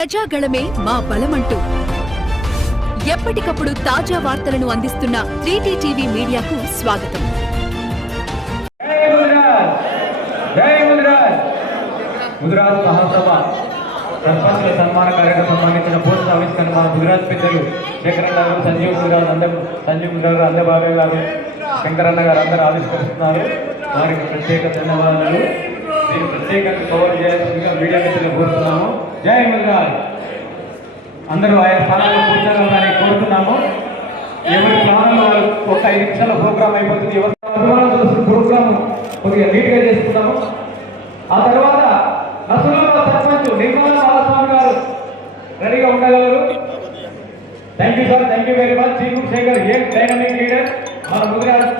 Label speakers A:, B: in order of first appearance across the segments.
A: ప్రజాగళమే మా బలమంటూ. ఎప్పటికప్పుడు తాజా వార్తలను అందిస్తున్న త్రీటీ టీవీ మీడియాకు స్వాగతం.
B: గుజరాత్! ముదిరాజ్ జై మహాసభ సర్పంచుల సన్మాన కార్యక్రమం సంబంధించిన పోస్ట్ ఆవిష్కరణ మన గుజరాత్ పెద్దలు శేఖరన్న గారు సంజీవ్ ముదిరాజ్ అంద సంజీవ్ ముదిరాజ్ అందబాబే గారు శంకరన్న గారు అందరూ ఆవిష్కరిస్తున్నారు. వారికి ప్రత్యేక ధన్యవాదాలు. దీన్ని ప్రత్యేకంగా కవర్ చేయాల్సిందిగా మీడియా మిత్రులు కోరుతున్నాము. జై ముదిరాజ్ అందరూ ఆయా స్థానాల్లో కూర్చోగలరని కోరుతున్నాము. ఎవరి స్థానంలో ఒక ఐదు నిమిషాల ప్రోగ్రామ్ అయిపోతుంది ఎవరి అభిమానం చూసిన ప్రోగ్రామ్ కొద్దిగా నీట్గా చేసుకుందాము. ఆ తర్వాత నసులలో సర్పంచ్ నిర్మల బాలస్వామి గారు రెడీగా ఉండగలరు. Thank you sir thank you very much chief Shekhar a dynamic leader మన ముదిరాజ్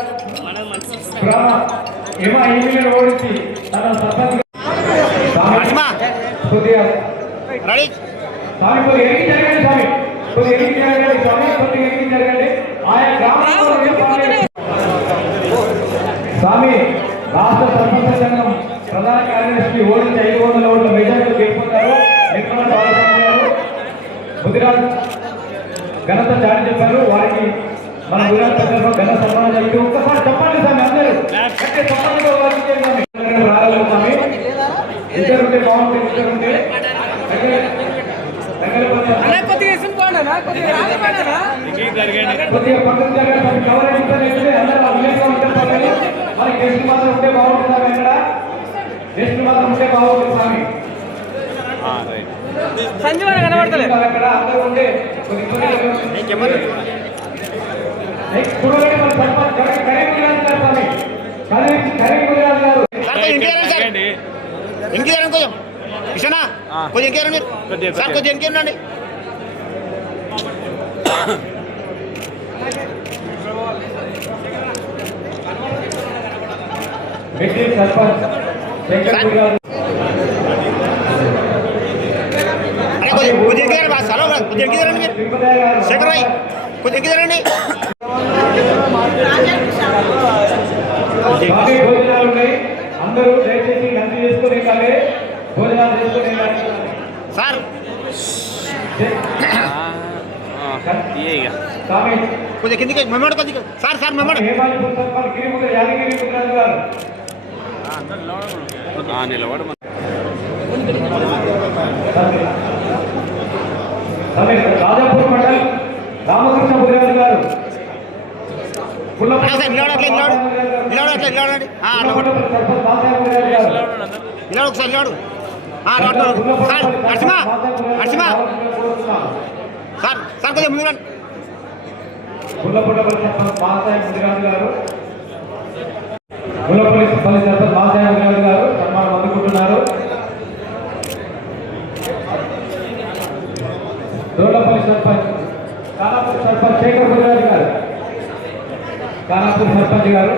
B: గ్రామ ఏమో ఎమ్మెల్యేలు ఓడించి తన సర్పంచ్ కొద్దిగా
C: రెడీ
B: స్వామి కొద్దిగా జరగండి స్వామి. కొద్దిగా జరగండి స్వామి కొద్దిగా జరగండి. ఆయా గ్రామంలో స్వామి రాష్ట్ర సర్పంచ సంఘం ప్రధాన కార్యదర్శి ఓడించి ఐదు వందల ఓట్ల మెజార్టీ గెలుపొందారు. నిర్మల బాలస్వామి గారు. ముదిరాజ్ ఘనత చాటి చెప్పారు. వారికి మన ముదిరాజ్ ప్రజల్లో ఘన సన్మానం జరిగి ఒక్కసారి చెప్పండి స్వామి అందరూ. చెప్పండి స్వామి. రాగలరు స్వామి ఇద్దరు ఉంటే బాగుంటుంది ఇద్దరు
D: సంజీవన కనబడతలే
B: ఇంకా అక్కడ అందరూ ఉంటే కొద్ది ఇబ్బంది నెక్స్ట్ చూడండి మన సర్పంచ్ కరెక్ట్ కరెక్ట్ గుజరాత్ గారు స్వామి కరెక్ట్ కరెక్ట్ గుజరాత్ గారు
C: సార్ కొంచెం ఇంటికి రండి సార్ ఇంటికి రండి కొంచెం ఇంటికి రండి? మీరు సార్ కొంచెం ఇంటికి రండి? అరే కొంచెం కొంచెం ఇంటికి రండి హలో కొంచెం ఇంటికి రండి మీరు? శేఖర్ రాయ్ కొంచెం ఇంటికి రండి?
B: అందరూ దయచేసి లంచ్ చేసుకుని వెళ్ళాలి
C: సార్. కొంచెం కిందికి మెమ్మడు కొద్దిగా. సార్ సార్ మెమ్మడు
B: స్వామి రాజాపూర్ మండల్ రామకృష్ణ ముద్రాజు గారు
C: నిలబడు నిలబడు ఒకసారి నిలబడు నిలబడు. Sir Narasimha Narasimha. Sir sir కొంచెం ముందు రండి.
B: సర్పంచ్ గారు. సన్మానం అందుకుంటున్నారు. సర్పంచ్ కానాపూర్ సర్పంచ్ శేఖర్ ముదిరాజు గారు. కానాపూర్ సర్పంచ్ గారు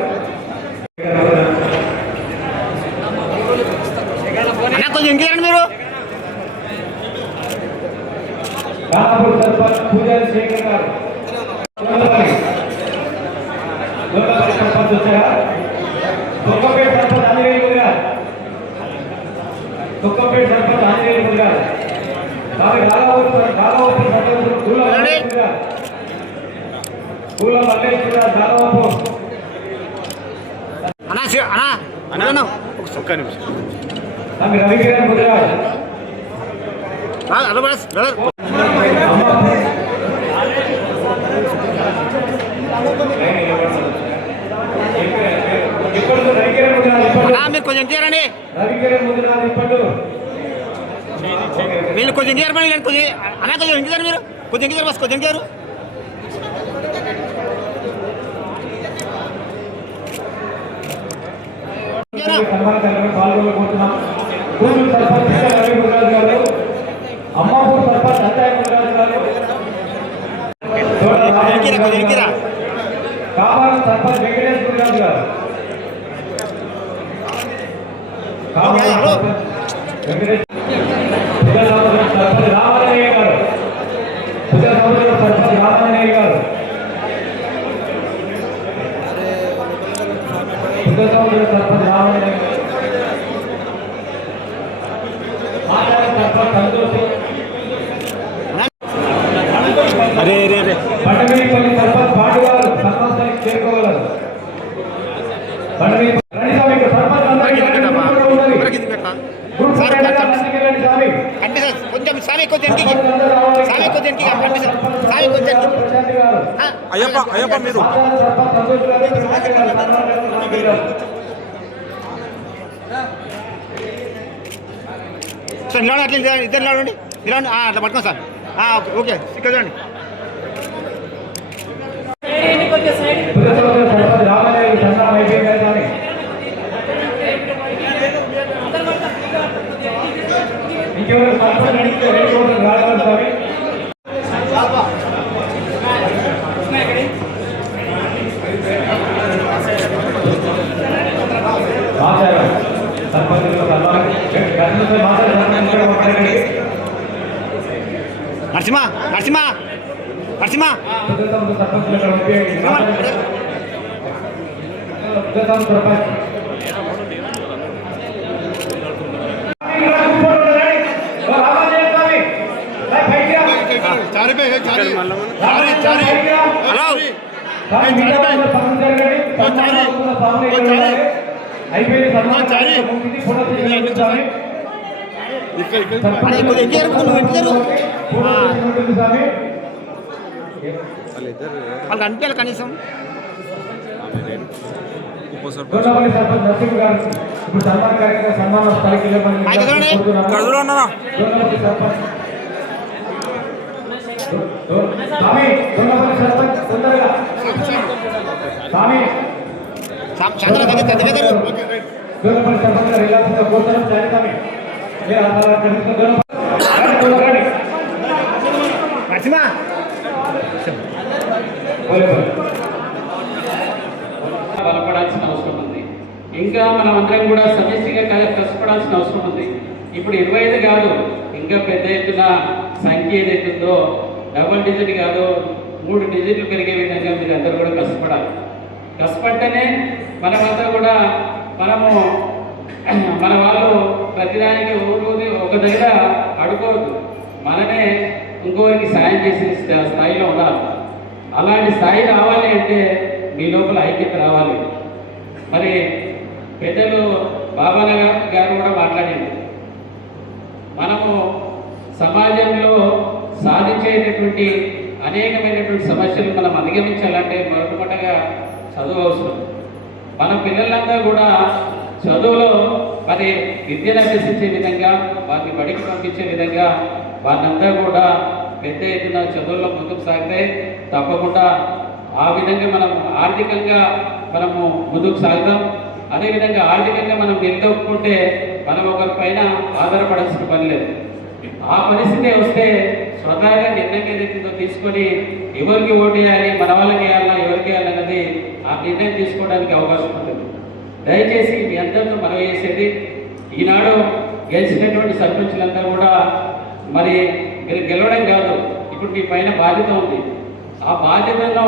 C: అన్న కొంచెం ఇంటికి రండి మీరు
B: కానాపూర్ సర్పంచ్ పూజారి శేఖర్ గారు దోళ్ళపల్లి దోళ్ళపల్లి సర్పంచ్ వచ్చారా దుర్గపేట సర్పంచ్ ఆంజనేయ ముదిరాజు దుర్గపేట సర్పంచ్ ఆంజనేయ ముదిరాజు స్వామి రాఘవపూర్ సర్- రాఘవపూర్ సర్పంచ్ దూల మల్లేశ్వర దూల మల్లేశ్వర రాఘవపూర్
C: అన్నా శివ అన్నా అన్నా
E: ఒక్క నిమిషం
B: ముదిరాజు ఇప్పుడు
C: అన్నా మీరు కొంచెం ఇంటికి రండి
B: రవికిరణ్ ముదిరాజు ఇప్పుడు
C: వీళ్ళు కొంచెం వీళ్ళు కొంచెం అన్నా కొంచెం రండి మీరు. కొంచెం ఇంటికి బస్ కొంచెం ఇంటికి
B: సన్మాన గూడూరు సర్పంచ్ రవి ముదిరాజు గారు అమ్మాపూర్ సర్పంచ్ అంజాయ్ ముదిరాజు గారు కావాల సర్పంచ్ వెంకటేష్ ముదిరాజు గారు. సర్పంచ్ వెంకటేష్
C: ఓకే ఓకే ఇక్కడ చూడండి
B: రామయ్య సంతానం అయిపోయింది కానీ ఇంకెవరు ఉదయం సర్పంచ్ ఇక్కడ ఉపయోగించి ఉదయం సర్పంచ్
C: హలో అరే కొద్దిగా ఇంటి జరుపు నువ్వు ఇంటి జరుపు వాళ్ళకి అనిపించాలి కనీసం
E: ఉప సర్పంచ్
B: నరసింహ గారు ఇప్పుడు సన్మాన కార్యక్రమం సన్మాన స్థాయికి వెళ్ళమని
C: అయితే చూడండి.
E: కడుదులో ఉన్నారా
B: దొంగపల్లి సర్పంచ్ స్వామి దొంగపల్లి సర్పంచ్ తొందరగా. స్వామి.
C: సా- చంద్ర దగ్గర దగ్గర.
B: సర్పంచ్ అలా
F: బలపడాల్సిన అవసరం ఉంది. ఇంకా మనం అందరం కూడా సమిష్టిగా క- కష్టపడాల్సిన అవసరం ఉంది. ఇప్పుడు ఇరవై ఐదు కాదు ఇంకా పెద్ద ఎత్తున సంఖ్య ఏదైతుందో డబల్ డిజిట్ కాదు మూడు డిజిట్లు పెరిగే విధంగా మీరు అందరూ కూడా కష్టపడాలి. కష్టపడితేనే మనమంతా కూడా మనము మన వాళ్ళు ప్రతిదానికి ఊరు ఒక దగ్గర అడుకోవద్దు. మనమే ఇంకోరికి సాయం చేసే స్థాయిలో ఉండాలి. అలాంటి స్థాయి రావాలి అంటే మీ లోపల ఐక్యత రావాలి. మరి పెద్దలు బాబాన గారు కూడా మాట్లాడింది మనము సమాజంలో సాధించేటటువంటి అనేకమైనటువంటి సమస్యలు మనం అధిగమించాలంటే మొదటమొదటగా చదువు అవసరం. మన పిల్లలంతా కూడా చదువులో మరి విద్యను అభ్యసించే విధంగా వారిని బడికి పంపించే విధంగా వారినంతా కూడా పెద్ద ఎత్తున చదువుల్లో ముందుకు సాగితే తప్పకుండా ఆ విధంగా మనం ఆర్థికంగా మనము ముందుకు సాగుతాం. అదేవిధంగా ఆర్థికంగా మనం నిలదొక్కుంటే మనం ఒకరి పైన ఆధారపడాల్సిన పని లేదు. ఆ పరిస్థితి వస్తే స్వతహాగా నిర్ణయం ఏదైతుందో తీసుకొని ఎవరికి ఓటు వేయాలి మన వాళ్ళకి వేయాలా ఎవరికి వేయాలన్నది ఆ నిర్ణయం తీసుకోవడానికి అవకాశం ఉంటుంది. దయచేసి మీ అందరితో మనం చేసేది ఈనాడు గెలిచినటువంటి సర్పంచులంతా కూడా మరి మీరు గెలవడం కాదు. ఇప్పుడు మీ పైన బాధ్యత ఉంది. ఆ బాధ్యతను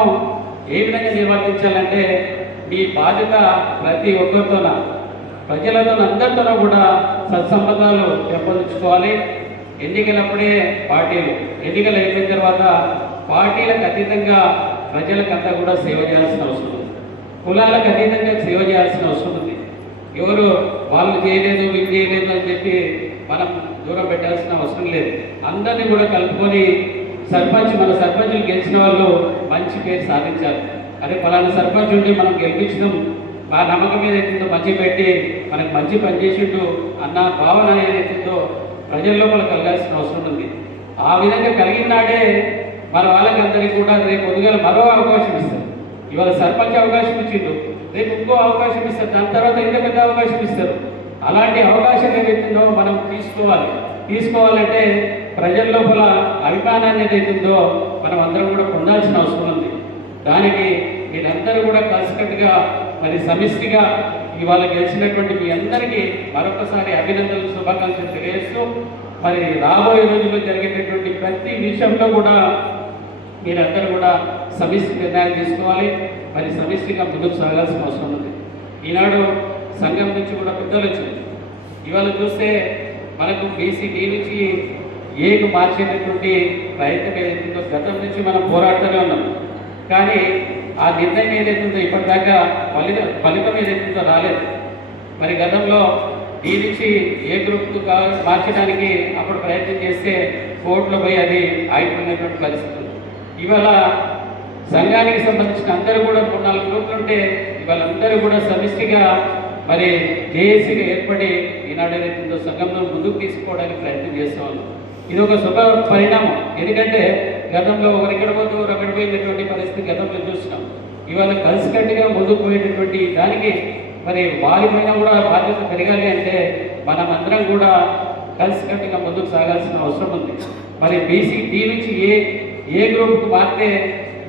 F: ఏ విధంగా నిర్వర్తించాలంటే మీ బాధ్యత ప్రతి ఒక్కరితోన? ప్రజలతో అందరితోనూ కూడా సత్సంబంధాలు పెంపొందించుకోవాలి. ఎన్నికలప్పుడే పార్టీలు ఎన్నికలు అయిపోయిన తర్వాత పార్టీలకు అతీతంగా ప్రజలకంతా కూడా సేవ చేయాల్సిన అవసరం ఉంది. కులాలకు అతీతంగా సేవ చేయాల్సిన అవసరం ఉంది. ఎవరు వాళ్ళు చేయలేదు వీళ్ళు చేయలేదు అని చెప్పి మనం దూరం పెట్టాల్సిన అవసరం లేదు. అందరినీ కూడా కలుపుకొని సర్పంచ్ మన సర్పంచులు గెలిచిన వాళ్ళు మంచి పేరు సాధించాలి. అరే ఫలానా సర్పంచ్ ఉండి మనం గెలిపించడం మా నమ్మకం మీద ఏదైతుందో మంచి పెట్టి మనకు మంచి పని చేసిండు అన్న భావన ఏదైతుందో ప్రజల లోపల కలగాల్సిన అవసరం ఉంది. ఆ విధంగా కలిగిన నాడే మన వాళ్ళకి అందరికీ కూడా రేపు పొద్దుగాల మరో అవకాశం ఇస్తారు. ఇవాళ సర్పంచ్ అవకాశం ఇచ్చిండు. రేపు ఇంకో అవకాశం ఇస్తారు. దాని తర్వాత ఇంకా పెద్ద అవకాశం ఇస్తారు. అలాంటి అవకాశం ఏదైతుందో మనం తీసుకోవాలి. తీసుకోవాలంటే ప్రజల లోపల అభిమానాన్ని ఏదైతుందో మనం అందరం కూడా పొందాల్సిన అవసరం ఉంది. దానికి మీరందరూ కూడా కలిసికట్టుగా మరి సమిష్టిగా ఇవాళ గెలిచినటువంటి మీ అందరికీ మరొకసారి అభినందనలు శుభాకాంక్షలు తెలియజేస్తూ మరి రాబోయే రోజుల్లో జరిగేటటువంటి ప్రతి విషయంలో కూడా మీరందరూ కూడా సమిష్టి నిర్ణయాలు తీసుకోవాలి. మరి సమిష్టిగా ముందుకు సాగాల్సిన అవసరం ఉంది. ఈనాడు సంఘం నుంచి కూడా పెద్దలు వచ్చింది ఇవాళ చూస్తే మనకు బీసీ నుంచి ఏకు మార్చేటటువంటి ప్రయత్నం ఏదైతుందో గతం నుంచి మనం పోరాడుతూనే ఉన్నాం. కానీ ఆ నిర్ణయం ఏదైతుందో ఇప్పటిదాకా ఫలితం ఫలితం ఏదైతుందో రాలేదు. మరి గతంలో ఈ నుంచి ఏ గ్రూప్ మార్చడానికి అప్పుడు ప్రయత్నం చేస్తే కోర్టులో పోయి అది ఆగిపోయినటువంటి పరిస్థితి ఇవాళ సంఘానికి సంబంధించిన అందరూ కూడా మూడు నాలుగు గ్రూపులు ఉంటే ఇవాళ అందరూ కూడా సమిష్టిగా మరి జేఏసీగా ఏర్పడి ఈనాడు ఏదైతుందో సంఘంలో ముందుకు తీసుకోవడానికి ప్రయత్నం చేస్తా ఇది ఒక శుభ పరిణామం. ఎందుకంటే గతంలో ఒకరిక్కడ పోతే ఒకరిక్కడ పోయినటువంటి పరిస్థితి గతంలో చూసినాం. ఇవాళ కలిసికట్టుగా ముందుకు పోయేటటువంటి దానికి మరి వారిపైన కూడా బాధ్యత పెరగాలి అంటే మనం అందరం కూడా కలిసికట్టుగా ముందుకు సాగాల్సిన అవసరం ఉంది. మరి బీసీ టీ నుంచి ఏ ఏ గ్రూప్కి మారితే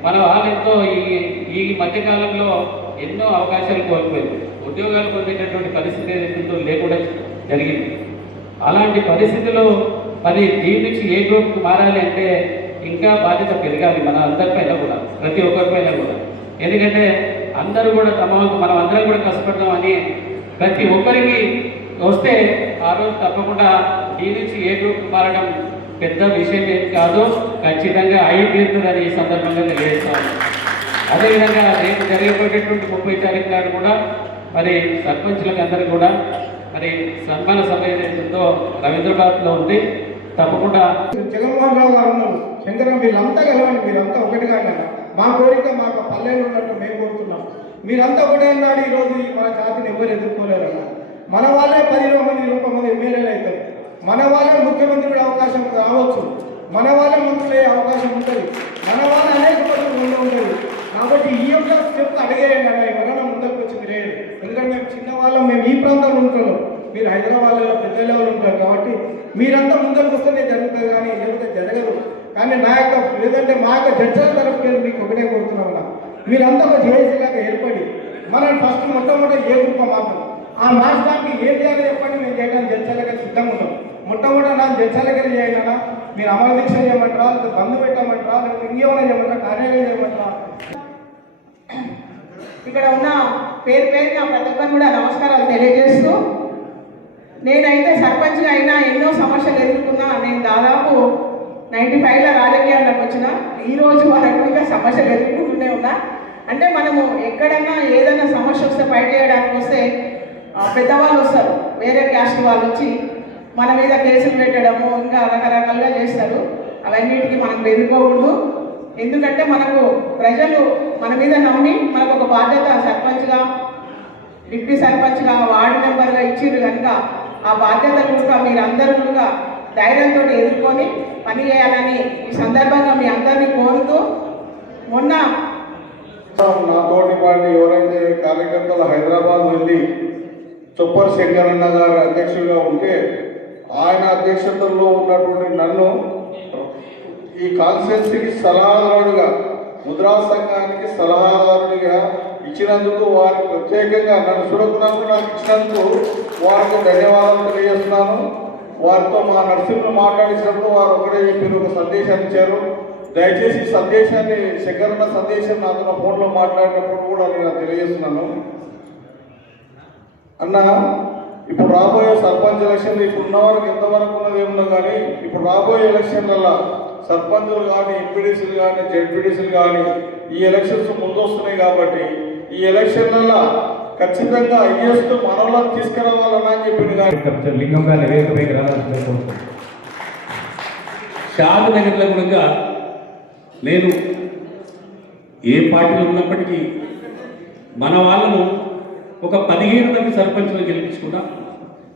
F: మన వాళ్ళెంతో ఈ ఈ మధ్యకాలంలో ఎన్నో అవకాశాలు కోల్పోయింది ఉద్యోగాలు పొందేటటువంటి పరిస్థితి ఏదైతుందో లేకుండా జరిగింది. అలాంటి పరిస్థితిలో మరి దీని నుంచి ఏ గ్రూప్కి మారాలి అంటే ఇంకా బాధ్యత పెరగాలి మన అందరిపైన కూడా ప్రతి ఒక్కరిపైన కూడా. ఎందుకంటే అందరూ కూడా తమ మనం అందరం కూడా కష్టపడదామని ప్రతి ఒక్కరికి వస్తే ఆ రోజు తప్పకుండా దీని నుంచి ఏ గ్రూప్ మారడం పెద్ద విషయం ఏం కాదు ఖచ్చితంగా అయి తీరుతుందని ఈ సందర్భంగా తెలియజేస్తాను అదేవిధంగా రేపు జరగబోయేటటువంటి ముప్పై తారీఖు నాడు కూడా మరి సర్పంచులకి అందరికీ కూడా మరి సన్మాన సభ ఏదైతుందో రవీంద్రబాద్లో ఉంది. తప్పకుండా
G: జగన్మోహన్ రావు గారు ఉన్నారు. శంకరం వీళ్ళంతా కలవండి మీరంతా ఒకటిగా మా కోరిక మాకు పల్లెలు ఉన్నట్టు మేము కోరుతున్నాం. మీరంతా ఒకటే అన్నాడు ఈరోజు మన జాతిని ఎవరు ఎదుర్కోలేరన్న. మన వాళ్ళే పది మంది ఇరవై మంది ఎమ్మెల్యేలు అవుతారు. మన వాళ్ళే ముఖ్యమంత్రి అవకాశం రావచ్చు. మన వాళ్ళే మంత్రులు అయ్యే అవకాశం ఉంటుంది. మన వాళ్ళ అనేక పనులు ఉంటుంది కాబట్టి ఈ యొక్క స్టెప్ అడిగేయండి అన్న ఎవరైనా ముందరికి వచ్చి తిరేయండి ఎందుకంటే మేము చిన్న వాళ్ళం మేము ఈ ప్రాంతంలో ఉంటున్నాం మీరు హైదరాబాద్లో పెద్ద లెవెల్ ఉంటారు కాబట్టి మీరంతా ముందరికి వస్తేనే జరుగుతుంది కానీ లేకపోతే జరగదు. కానీ నా యొక్క లేదంటే మా యొక్క జడ్జల తరఫు మీకు ఒకటే కోరుతున్నాం అన్న. మీరంతా ఒక జేఏసీలాగా ఏర్పడి మనం ఫస్ట్ మొట్టమొదటి ఏ గ్రూప్ మాత్రం ఆ మార్చడానికి ఏం చేయాలో చెప్పండి మేము చేయడానికి జడ్జలగా సిద్ధంగా ఉన్నాం. మొట్టమొదటి నా జడ్జలగా చేయండి మీరు అమర దీక్ష చేయమంటారా లేదా బంధు పెట్టమంటారా లేకపోతే ఇంకేమైనా చేయమంటారా కార్యాలయం చేయమంటారా?
H: ఇక్కడ ఉన్న పేరు పేరుగా ప్రతి ఒక్కరు కూడా నమస్కారాలు తెలియజేస్తూ నేనైతే సర్పంచ్గా అయినా ఎన్నో సమస్యలు ఎదుర్కొన్నా. నేను దాదాపు నైంటీ ఫైవ్లో రాజకీయాల్లోకి వచ్చిన. ఈ రోజు వరకు ఇంకా సమస్యలు ఎదుర్కొంటూనే ఉన్నా. అంటే మనము ఎక్కడన్నా ఏదైనా సమస్య వస్తే బయట చేయడానికి వస్తే పెద్దవాళ్ళు వస్తారు. వేరే క్యాస్ట్ వాళ్ళు వచ్చి మన మీద కేసులు పెట్టడము ఇంకా రకరకాలుగా చేస్తారు. అవన్నిటికీ మనం ఎదుర్కోకూడదు. ఎందుకంటే మనకు ప్రజలు మన మీద నమ్మి మనకు ఒక బాధ్యత సర్పంచ్గా డిప్యూటీ సర్పంచ్గా వార్డు మెంబర్గా ఇచ్చిండ్రు కనుక ఆ బాధ్యతలు కూడా మీరందరూ కూడా ధైర్యంతో ఎదుర్కొని పని చేయాలని ఈ సందర్భంగా మీ అందరినీ కోరుతూ మొన్న
G: నా పాటి ఎవరైతే కార్యకర్తలు హైదరాబాద్ వెళ్ళి చొప్పర్ శంకరన్న గారు అధ్యక్షుడిగా ఉంటే ఆయన అధ్యక్షతలో ఉన్నటువంటి నన్ను ఈ కాన్స్టిట్యున్సీకి సలహాదారుడిగా ముద్రా సంఘానికి సలహాదారుడిగా ఇచ్చినందుకు వారికి ప్రత్యేకంగా నన్ను చూడకున్నందుకు నాకు ఇచ్చినందుకు వారికి ధన్యవాదాలు తెలియజేస్తున్నాను. వారితో మా నర్సింహ్ను మాట్లాడించినప్పుడు వారు ఒకటే చెప్పారు ఒక సందేశాన్ని ఇచ్చారు. దయచేసి సందేశాన్ని శంకరన్న సందేశం నాతో ఫోన్లో మాట్లాడినప్పుడు కూడా నేను తెలియజేస్తున్నాను. అన్న ఇప్పుడు రాబోయే సర్పంచ్ ఎలక్షన్లు ఇప్పుడు ఉన్న ఎంతవరకు ఉన్నది ఏమన్నా కానీ ఇప్పుడు రాబోయే ఎలక్షన్లలో సర్పంచులు కానీ ఎంపీడీసీలు కానీ జెడ్పీడీసీలు కానీ ఈ ఎలక్షన్స్ ముందు వస్తున్నాయి కాబట్టి ఈ ఎలక్షన్లలో ఖచ్చితంగా ఐఎస్ మనలో తీసుకురావాలని అని చెప్పింది కానీ
B: కొంచెం లింగం రావాల్సిందిగా కోరుతున్నాను.
I: షాద్ నగర్లో కూడా నేను ఏ పార్టీలో ఉన్నప్పటికీ మన వాళ్ళను ఒక పదిహేను మంది సర్పంచులు గెలిపించుకున్నా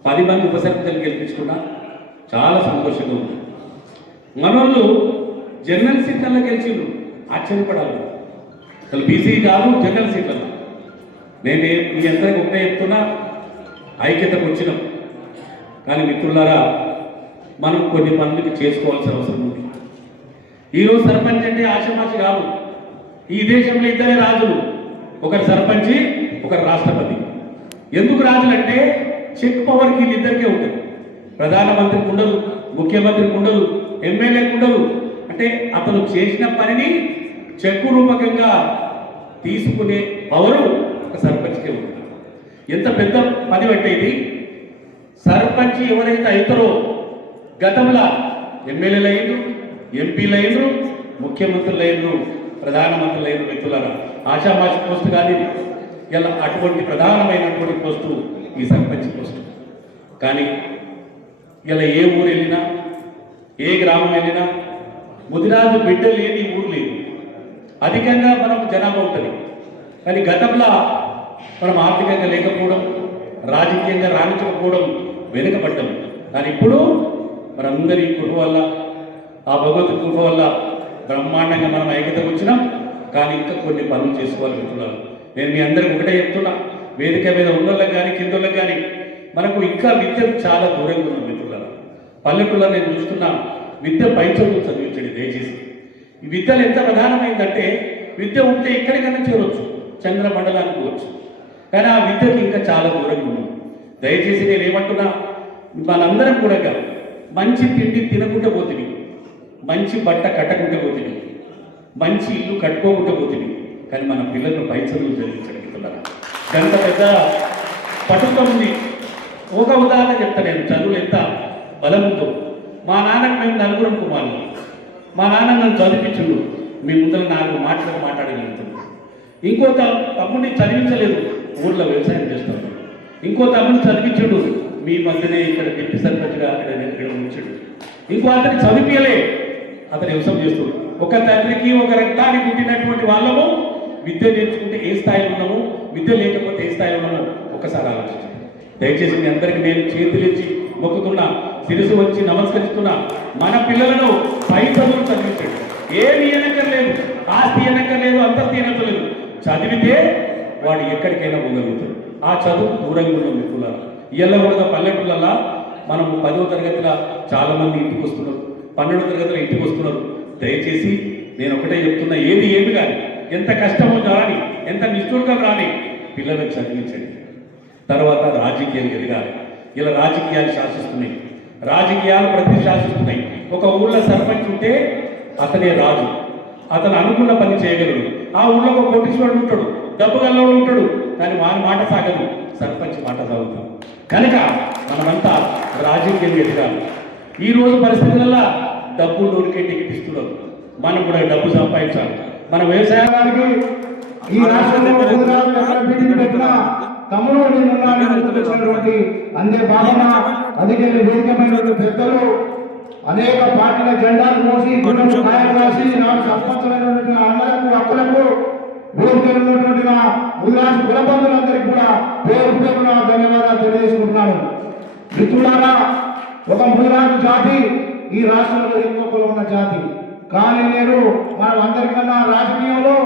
I: పది మంది ఉప సర్పంచులు గెలిపించుకున్నా చాలా సంతోషంగా ఉంది. మనోళ్ళు జనరల్ సీట్లలో గెలిచిండ్రు ఆశ్చర్యపడాలి. అసలు బీసీ కాదు జనరల్ సీట్లలో నేను మీ అందరికి ఒకటే చెప్తున్నా ఐక్యతకు వచ్చినాం. కానీ మిత్రులారా మనం కొన్ని పనులకి చేసుకోవాల్సిన అవసరం ఉంది. ఈరోజు సర్పంచ్ అంటే ఆశమాచి కాదు. ఈ దేశంలో ఇద్దరే రాజులు. ఒకరు సర్పంచి ఒకరు రాష్ట్రపతి. ఎందుకు రాజులంటే చెక్ పవర్ వీళ్ళిద్దరికే ఉంటుంది. ప్రధానమంత్రికి ఉండదు ముఖ్యమంత్రికి ఉండదు ఎమ్మెల్యేకి ఉండదు అంటే అతను చేసిన పనిని చెక్కు రూపకంగా తీసుకునే పవరు ఒక సర్పంచ్కే ఉంది ఎంత పెద్ద పని పట్టేది సర్పంచ్ ఎవరైతే అవుతారో గతంలో ఎమ్మెల్యేలు అయ్యిండ్రు ఎంపీలు అయ్యిండ్రు ముఖ్యమంత్రులు అయ్యిండ్రు ప్రధానమంత్రులు అయ్యిండ్రు మిత్రులారా ఆశామాష పోస్ట్ కానీ ఇలా అటువంటి ప్రధానమైనటువంటి పోస్టు ఈ సర్పంచ్ పోస్టు. కానీ ఇలా ఏ ఊరు వెళ్ళినా ఏ గ్రామం వెళ్ళినా ముదిరాజు బిడ్డ లేని అధికంగా మనకు జనాభా ఉంటుంది. కానీ గతంలో మనం ఆర్థికంగా లేకపోవడం రాజకీయంగా రాణించకపోవడం వెనుకబడ్డం. కానీ ఇప్పుడు మనందరి కృప వల్ల ఆ భగవత్ కృప వల్ల బ్రహ్మాండంగా మనం ఐక్యతకు వచ్చినాం. కానీ ఇంకా కొన్ని పనులు చేసుకోవాలి మిత్రులారు నేను మీ అందరికి ఒకటే చెప్తున్నా. వేదిక మీద ఉన్నోళ్ళకి కానీ కిందోళ్ళకి కానీ మనకు ఇంకా విద్య చాలా దూరంగా ఉంది మిత్రులారా. పల్లెటూళ్ళ నేను చూస్తున్నా విద్య పై చదువు చదివించండి దయచేసి. విద్యలు ఎంత ప్రధానమైందంటే విద్య ఉంటే ఎక్కడికైనా చేరవచ్చు చంద్ర మండలానికి కానీ ఆ విద్యకి ఇంకా చాలా దూరంగా ఉన్నాం దయచేసి నేను ఏమంటున్నా మనందరం కూడా కాదు మంచి తిండి తినకుండా పోతుంది మంచి బట్ట కట్టకుండా పోతుంది మంచి ఇల్లు కట్టుకోకుండా పోతుంది కానీ మన పిల్లలను పై చదువులు చదివించడం ఎంత పెద్ద పట్టుతో ఉంది. ఒక ఉదాహరణ చెప్తా నేను చదువులు ఎంత బలం ఉందో. మా నాన్నకు మేము నలుగురం కుమారులు. మా నాన్న నన్ను చదివించుడు. మీ ముందర నాలుగు మాటలు మాట్లాడగలుగుతున్నాడు ఇంకో తమ్ముడిని చదివించలేదు. ఊళ్ళో వ్యవసాయం చేస్తాడు. ఇంకో తమ్ముడిని చదివించుడు. మీ మధ్యనే ఇక్కడ డిప్యూటీ సర్పంచ్గా అక్కడ ఇక్కడ ఉంచాడు. ఇంకో అతని చదివియలే అతను వ్యవసాయం చేస్తాడు ఒక తండ్రికి ఒక రక్తానికి పుట్టినటువంటి వాళ్ళము. విద్య నేర్చుకుంటే ఏ స్థాయిలో ఉన్నాము? విద్య లేకపోతే ఏ స్థాయిలో ఉన్నాము? ఒక్కసారి ఆలోచించండి. దయచేసి మీ అందరికీ నేను చేతులెచ్చి మొక్కుతున్నా. తిరిగి వచ్చి నమస్కరిస్తున్నా మన పిల్లలను పై చదువులు చదివించండి. ఏమి ఎనక్కర్లేదు ఆస్తి ఎనక్కర్లేదు అంతస్తు ఎనక్కర్లేదు చదివితే వాడు ఎక్కడికైనా పోగలుగుతాడు. ఆ చదువు దూరంగా ఉన్న మిత్రులారా ఇళ్ళ కూడా పల్లెటూళ్ళల్లో మనం పదవ తరగతిలో చాలామంది ఇంటికి వస్తున్నారు పన్నెండు తరగతిలో ఇంటికి వస్తున్నారు. దయచేసి నేను ఒకటే చెప్తున్నా ఏది ఏమి కానీ ఎంత కష్టమో రాని ఎంత నిష్ఠూర్గం రాని పిల్లలకు చదివించండి. తర్వాత రాజకీయాలు ఎదగాలి. ఇలా రాజకీయాలు శాసిస్తున్నాయి. రాజకీయాలు ప్రతి ఒక ఊళ్ళో సర్పంచ్ ఉంటే అతనే రాజు. అతను అనుకున్న పని చేయగలడు. ఆ ఊళ్ళో ఒక కోటీశ్వరుడు ఉంటాడు. డబ్బు గల్లోడు ఉంటాడు. కానీ వాని మాట సాగదు. సర్పంచ్ మాట సాగుతాం కనుక మనమంతా రాజకీయం ఎదగాలి. ఈ రోజు పరిస్థితులలో డబ్బు నోటికే టికెట్ మనం కూడా డబ్బు సంపాదించాలి. మన వ్యవసాయానికి
J: ఈ రాష్ట్రంలో గుజరాత్ తమ్ముడు నేను ఉన్నానని గుర్తుకొచ్చినటువంటి అందే భావన అందుకే వేదికమైనటువంటి పెద్దలు అనేక పార్టీల జెండాలు మోసి కాయలు రాసి నాడు సర్పంచులైనటువంటి అన్నలకు అక్కలకు వేదికలు ఉన్నటువంటి నా గుజరాత్ కులబంధులందరికీ కూడా పేరు పేరున ధన్యవాదాలు తెలియజేసుకుంటున్నాను. మిత్రులారా ఒక ముదిరాజు జాతి ఈ రాష్ట్రంలో ఇంకొకరు ఉన్న జాతి. కానీ నేను మనం అందరికన్నా రాజకీయంలో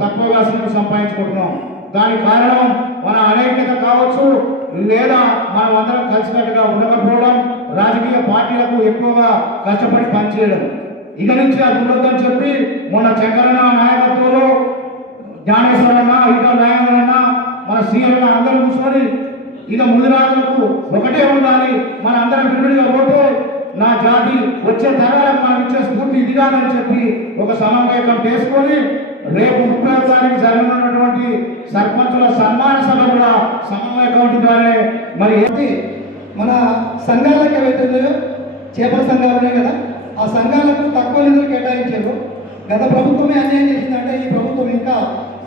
J: తక్కువగా సీట్లు సంపాదించుకుంటున్నాం. దానికి కారణం మన అనేకత కావచ్చు లేదా మనం అందరం కలిసికట్టుగా ఉండకపోవడం రాజకీయ పార్టీలకు ఎక్కువగా కష్టపడి పనిచేయడం. ఇక నుంచి అది ఉండొద్దని చెప్పి మొన్న చక్కరన్న నాయకత్వంలో జ్ఞానేశ్వరన్న ఇక నాయకులన్న మన సీఎం అందరూ కూర్చొని ఇక ముదిరాజులకు ఒకటే ఉండాలి మన అందరం విడివిడిగా పోతే నా జాతి వచ్చే తరాలకు మనం ఇచ్చే స్ఫూర్తి ఇదిగానని చెప్పి ఒక సమన్వయకం చేసుకొని రేపు ముప్పై తారీఖు జరగనున్నటువంటి సర్పంచుల సన్మాన సభ కూడా సమన్వయ కమిటీ ద్వారా మరి ఏంటి
K: మన సంఘాలకు ఏవైతే ఉన్నాయో చేపల సంఘాలు ఉన్నాయి కదా ఆ సంఘాలకు తక్కువ నిధులు కేటాయించారు. గత ప్రభుత్వమే అన్యాయం చేసిందంటే ఈ ప్రభుత్వం ఇంకా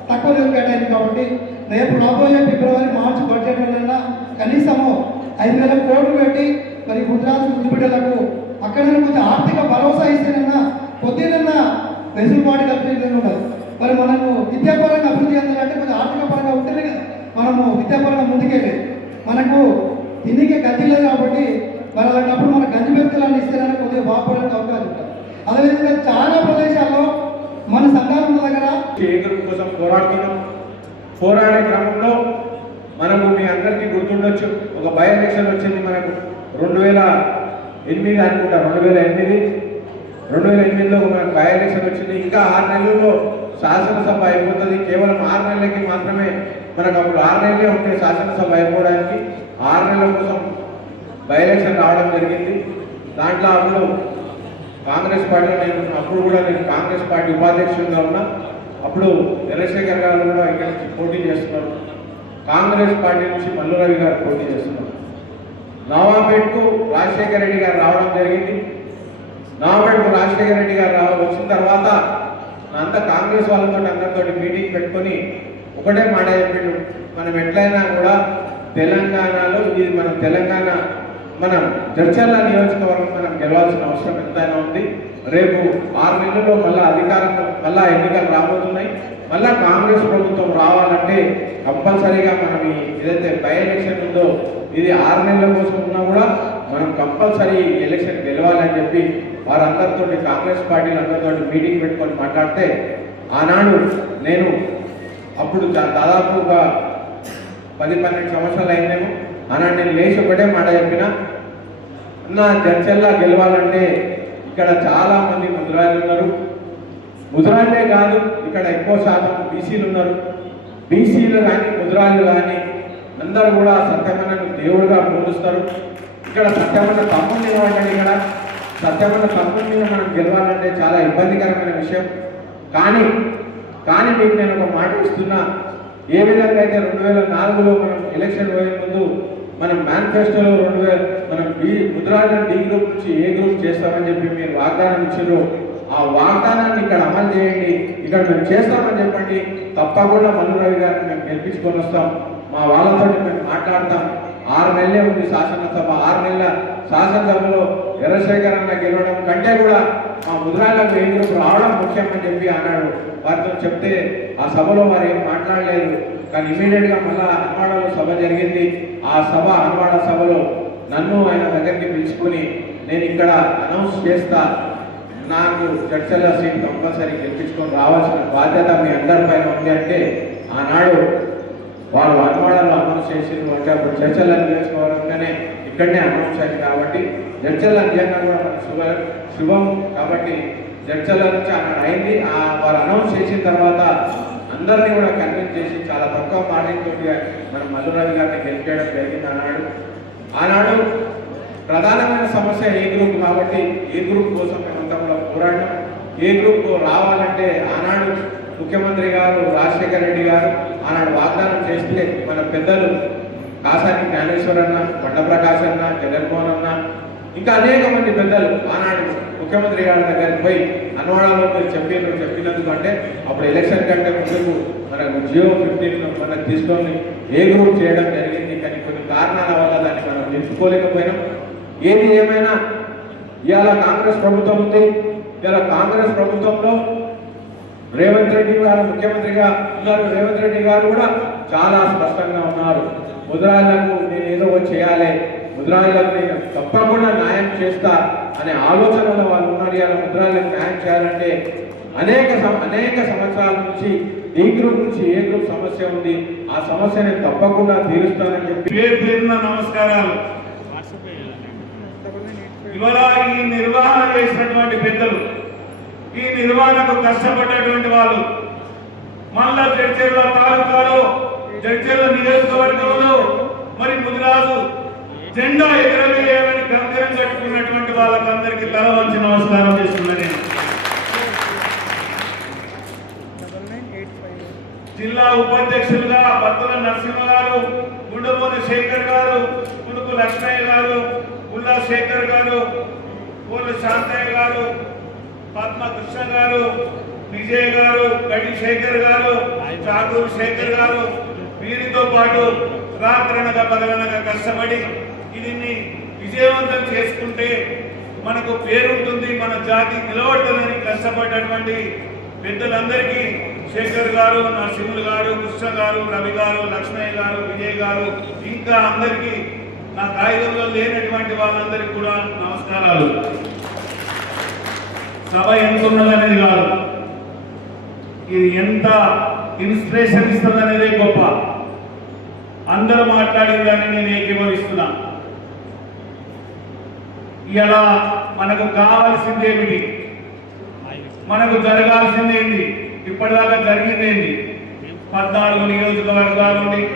K: తక్కువ నిధులు కేటాయింది కాబట్టి రేపు రాబోయే ఫిబ్రవరి మార్చి బడ్జెట్లన్నా కనీసము ఐదు వేల కోట్లు పెట్టి మరి గుజరాత్ ముందు అక్కడ కొంచెం ఆర్థిక భరోసా ఇస్తేనన్నా కొద్దినన్నా వెసులుబాటు కల్పించడం ఉండదు మరి మనకు విద్యాపర అభివృద్ధి చెందాలంటే కొంచెం ఆర్థిక పరంగా ఉంటేనే కదా మనము విద్యాపరంగా ముందుకెళ్ళి. మనకు తిండికే గతి లేదు కాబట్టి మరి అలాంటప్పుడు మన గంజి మెతుకులను ఇస్తేనే కొద్దిగా బాగుపడడానికి అవకాశం ఉంటుంది. అదేవిధంగా చాలా ప్రదేశాల్లో మన సంఘాల దగ్గర
J: ఏకరం కోసం పోరాడుతున్నాం. పోరాడే క్రమంలో మనము మీ అందరికీ గుర్తుండొచ్చు. ఒక బై ఎలక్షన్ వచ్చింది మనకు. రెండు వేల ఎనిమిది అనుకుంటా రెండు వేల ఎనిమిది. రెండు వేల ఎనిమిదిలో మనకు బై ఎలక్షన్ వచ్చింది. ఇంకా ఆరు నెలల్లో శాసనసభ అయిపోతుంది. కేవలం ఆరు నెలలకి మాత్రమే మనకు అప్పుడు ఆరు నెలలే ఉంటే శాసనసభ అయిపోవడానికి ఆరు నెలల కోసం బై ఎలక్షన్ రావడం జరిగింది. దాంట్లో అప్పుడు కాంగ్రెస్ పార్టీలో నేను అప్పుడు కూడా నేను కాంగ్రెస్ పార్టీ ఉపాధ్యక్షుడిగా ఉన్నా. అప్పుడు చంద్రశేఖర్ గారు కూడా ఇక్కడ నుంచి పోటీ చేస్తున్నారు. కాంగ్రెస్ పార్టీ నుంచి మల్లు రవి గారు పోటీ చేస్తున్నారు. నవాబేట్కు రాజశేఖర రెడ్డి గారు రావడం జరిగింది. నవాబేట్కు రాజశేఖర రెడ్డి గారు రావ వచ్చిన తర్వాత అంతా కాంగ్రెస్ వాళ్ళతో అందరితో మీటింగ్ పెట్టుకొని ఒకటే మాట చెప్పిండు. మనం ఎట్లయినా కూడా తెలంగాణలో ఇది మన తెలంగాణ మనం జడ్చర్ల నియోజకవర్గం మనం గెలవాల్సిన అవసరం ఎంతైనా ఉంది. రేపు ఆరు నెలల్లో మళ్ళా అధికారం మళ్ళా ఎన్నికలు రాబోతున్నాయి. మళ్ళా కాంగ్రెస్ ప్రభుత్వం రావాలంటే కంపల్సరీగా మనం ఈ ఏదైతే బై ఎలక్షన్ ఉందో ఇది ఆరు నెలల కోసం ఉన్నా కూడా మనం కంపల్సరీ ఎలక్షన్ గెలవాలని చెప్పి వారందరితో కాంగ్రెస్ పార్టీలు అందరితో మీటింగ్ పెట్టుకొని మాట్లాడితే ఆనాడు నేను అప్పుడు దా- దాదాపుగా పది పన్నెండు సంవత్సరాలు అయిందేమో. ఆనాడు నేను లేచి ఒకటే మాట చెప్పిన నా చర్చల్లా గెలవాలంటే ఇక్కడ చాలా మంది ముద్రాయిలు ఉన్నారు. ముద్రాయిలే కాదు ఇక్కడ ఎక్కువ శాతం బీసీలు ఉన్నారు. బీసీలు కానీ ముద్రాలు కానీ అందరూ కూడా సత్యమన్నను దేవుడిగా పూజిస్తారు ఇక్కడ సత్యమన్న తమ్ముడు నిలబడ్డాడు ఇక్కడ. సత్యమైన తత్వం మీద మనం గెలవాలంటే చాలా ఇబ్బందికరమైన విషయం. కానీ కానీ మీకు నేను ఒక మాట ఇస్తున్నా. ఏ విధంగా అయితే రెండు వేల నాలుగులో మనం ఎలక్షన్ పోయే ముందు మనం మేనిఫెస్టోలో రెండు వేల మనం బి ముద్రాజన్ డి గ్రూప్ నుంచి ఏ గ్రూప్ చేస్తామని చెప్పి మీరు వాగ్దానం ఇచ్చారు ఆ వాగ్దానాన్ని ఇక్కడ అమలు చేయండి. ఇక్కడ మేము చేస్తామని చెప్పండి. తప్పకుండా మల్లు రవి గారిని మేము గెలిపించుకొని వస్తాం. మా వాళ్ళతో మేము మాట్లాడతాం. ఆరు నెలలే ఉంది శాసనసభ. ఆరు నెలల శాసనసభలో ఎర్రశేఖరన్న అన్న గెలవడం కంటే కూడా మా ముద్రాలకు ఏ రావడం ముఖ్యం అని చెప్పి అన్నాడు. వారితో చెప్తే ఆ సభలో వారు ఏం మాట్లాడలేదు. కానీ ఇమీడియట్గా మళ్ళా హన్వాడలో సభ జరిగింది. ఆ సభ హన్వాడ సభలో నన్ను ఆయన దగ్గరికి పిలుచుకొని నేను ఇక్కడ అనౌన్స్ చేస్తా. నాకు చర్చల సీట్ కంపల్సరీ గెలిపించుకొని రావాల్సిన బాధ్యత మీ అందరిపైన ఉంది. అంటే ఆనాడు వారు హన్వాడలో అనౌన్స్ చేసిండ్రు అంటే అప్పుడు చర్చల నియోజకవర్గంగానే ఇక్కడనే అనౌన్స్ అయింది కాబట్టి చర్చల నిజంగా కూడా శుభ శుభం కాబట్టి జడ్చల నుంచి అక్కడ అయింది. ఆ వారు అనౌన్స్ చేసిన తర్వాత అందరినీ కూడా కన్విన్స్ చేసి చాలా తక్కువ మార్జిన్ మన మధురవి గారిని గెలిపేయడం జరిగింది అన్నాడు ఆనాడు ప్రధానమైన సమస్య ఏ గ్రూప్ కాబట్టి ఏ గ్రూప్ కోసం మేమంతా కూడా పోరాడినాం. ఏ గ్రూప్ రావాలంటే ఆనాడు ముఖ్యమంత్రి గారు రాజశేఖర రెడ్డి గారు ఆనాడు వాగ్దానం చేస్తే మన పెద్దలు కాసాని జ్ఞానేశ్వర్ అన్న కొండ ప్రకాశ్ అన్న జగన్మోహన్ అన్న ఇంకా అనేక మంది పెద్దలు ఆనాడు ముఖ్యమంత్రి గారి దగ్గరికి పోయి అన్వాడలో మీరు చెప్పిన చెప్పినందుకు అంటే అప్పుడు ఎలక్షన్ కంటే ముందుకు మనకు జియో ఫిఫ్టీన్ మనకు తీసుకొని ఏ గ్రూప్ చేయడం జరిగింది కానీ కొన్ని కారణాల వల్ల దాన్ని మనం ఎంచుకోలేకపోయినాం ఏది ఏమైనా ఇవాళ కాంగ్రెస్ ప్రభుత్వం ఉంది. ఇవాళ కాంగ్రెస్ ప్రభుత్వంలో రేవంత్ రెడ్డి గారు ముఖ్యమంత్రిగా ఉన్నారు. రేవంత్ రెడ్డి గారు కూడా చాలా స్పష్టంగా ఉన్నారు. ముద్రాయిలకు నేను ఏదో ఒకటి చేయాలి. ముద్రాయిలకు నేను తప్పకుండా న్యాయం చేస్తా అనే ఆలోచనలో వాళ్ళు ఉన్నారు. ఇవాళ ముద్రాయిలకు న్యాయం చేయాలంటే అనేక సం- అనేక సంవత్సరాల నుంచి ఈ గ్రూప్ నుంచి ఏ గ్రూప్ సమస్య ఉంది ఆ సమస్యని తప్పకుండా తీరుస్తానని చెప్పి
L: నమస్కారాలు. ఇవాళ ఈ నిర్వహణ చేసినటువంటి పెద్దలు ఈ నిర్వహణకు కష్టపడ్డటువంటి వాళ్ళు. మళ్ళా జడ్చర్ల తాలూకాలో జడ్చర్ల నియోజకవర్గంలో మరి ముదిరాజు జెండా ఎగరవేయాలని కంకరం కట్టుకున్నటువంటి వాళ్ళకందరికీ తల వంచి నమస్కారం చేస్తున్నా నేను. జిల్లా ఉపాధ్యక్షులుగా భక్తుల నరసింహ గారు గుండెపోని శేఖర్ గారు గుడుకు లక్ష్మయ్య గారు ఉల్లా శేఖర్ గారు పూల శాంతయ్య గారు పద్మ కృష్ణ గారు విజయ్ గారు గడి శేఖర్ గారు చాకూరు శేఖర్ గారు వీరితో పాటు రాత్రనగా పగలనగా కష్టపడి దీన్ని విజయవంతం చేసుకుంటే మనకు పేరుంటుంది మన జాతి నిలబడుతుందని కష్టపడ్డటువంటి పెద్దలందరికీ శేఖర్ గారు నరసింహులు గారు కృష్ణ గారు రవి గారు లక్ష్మయ్య గారు విజయ్ గారు ఇంకా అందరికీ నా కాగితంలో లేనటువంటి వాళ్ళందరికీ కూడా నమస్కారాలు. సభ ఎంత ఉన్నదనేది కాదు. ఇది ఎంత ఇన్స్పిరేషన్ ఇస్తుందనేదే గొప్ప. అందరూ మాట్లాడిందని నేను ఏకీభవిస్తున్నా. ఇలా మనకు కావాల్సిందేమిటి? మనకు జరగాల్సిందేంటి? ఇప్పటిదాకా జరిగిందేంటి? పద్నాలుగు నియోజకవర్గాల నుండి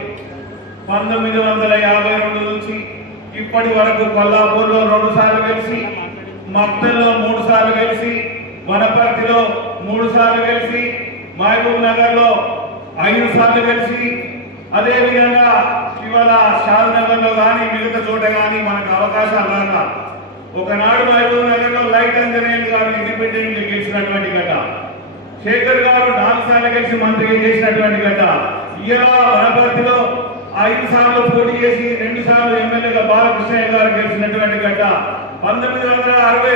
L: పంతొమ్మిది వందల యాభై రెండు నుంచి ఇప్పటి వరకు కొల్లాపూర్లో రెండు సార్లు కలిసి మక్తల్లో మూడు సార్లు కలిసి వనపర్తిలో మూడు సార్లు కలిసి మహబూబ్ నగర్లో ఐదు సార్లు కలిసి అదే విధంగా ఇవాళ షాద్ నగర్లో కానీ మిగతా చోట కానీ మనకు అవకాశాలు రాక ఒకనాడు మహబూబ్ నగర్లో లైట్ అంజనేయులు గారు ఇండిపెండెంట్ గెలిచినటువంటి గట శేఖర్ గారు నాలుగు సార్లు కలిసి మంత్రిగా చేసినటువంటి గట ఇలా వనపర్తిలో ఐదు సార్లు పోటీ చేసి రెండు సార్లు ఎమ్మెల్యేగా బాలకృష్ణ గారు గెలిచినటువంటి గడ్డ పంతొమ్మిది వందల అరవై